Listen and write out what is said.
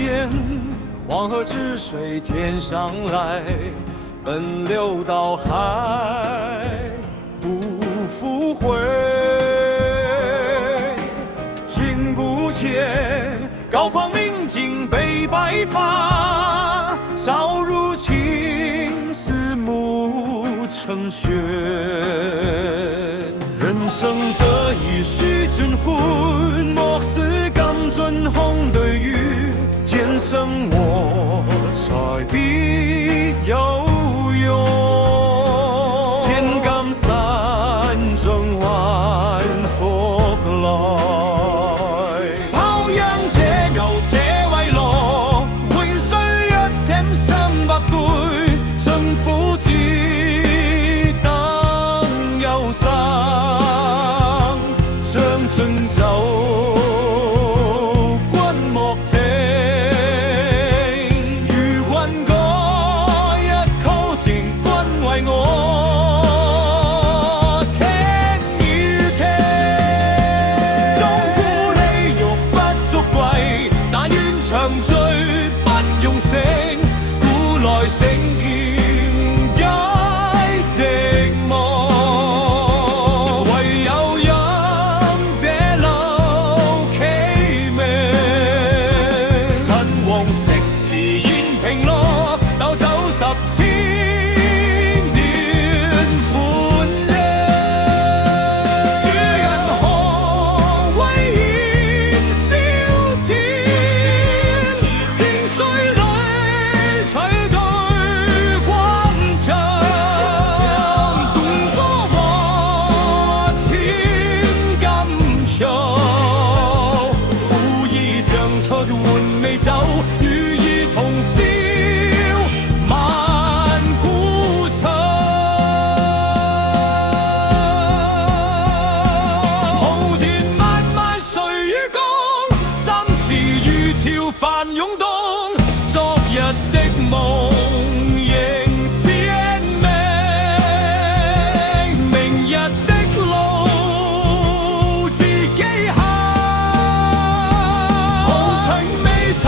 见，黄河之水天上来，奔流到海不复回。君不见，高皇明镜悲白发，少如青丝暮成雪。人生得意须尽欢，莫使金樽空對月。天生我材必有用，千金散盡還復來。拋央這牛這為樂，換須一舔300對，政府只等憂傷，將進酒。繁湧動，昨日的夢仍鮮明，明日的路自己行。豪情未曾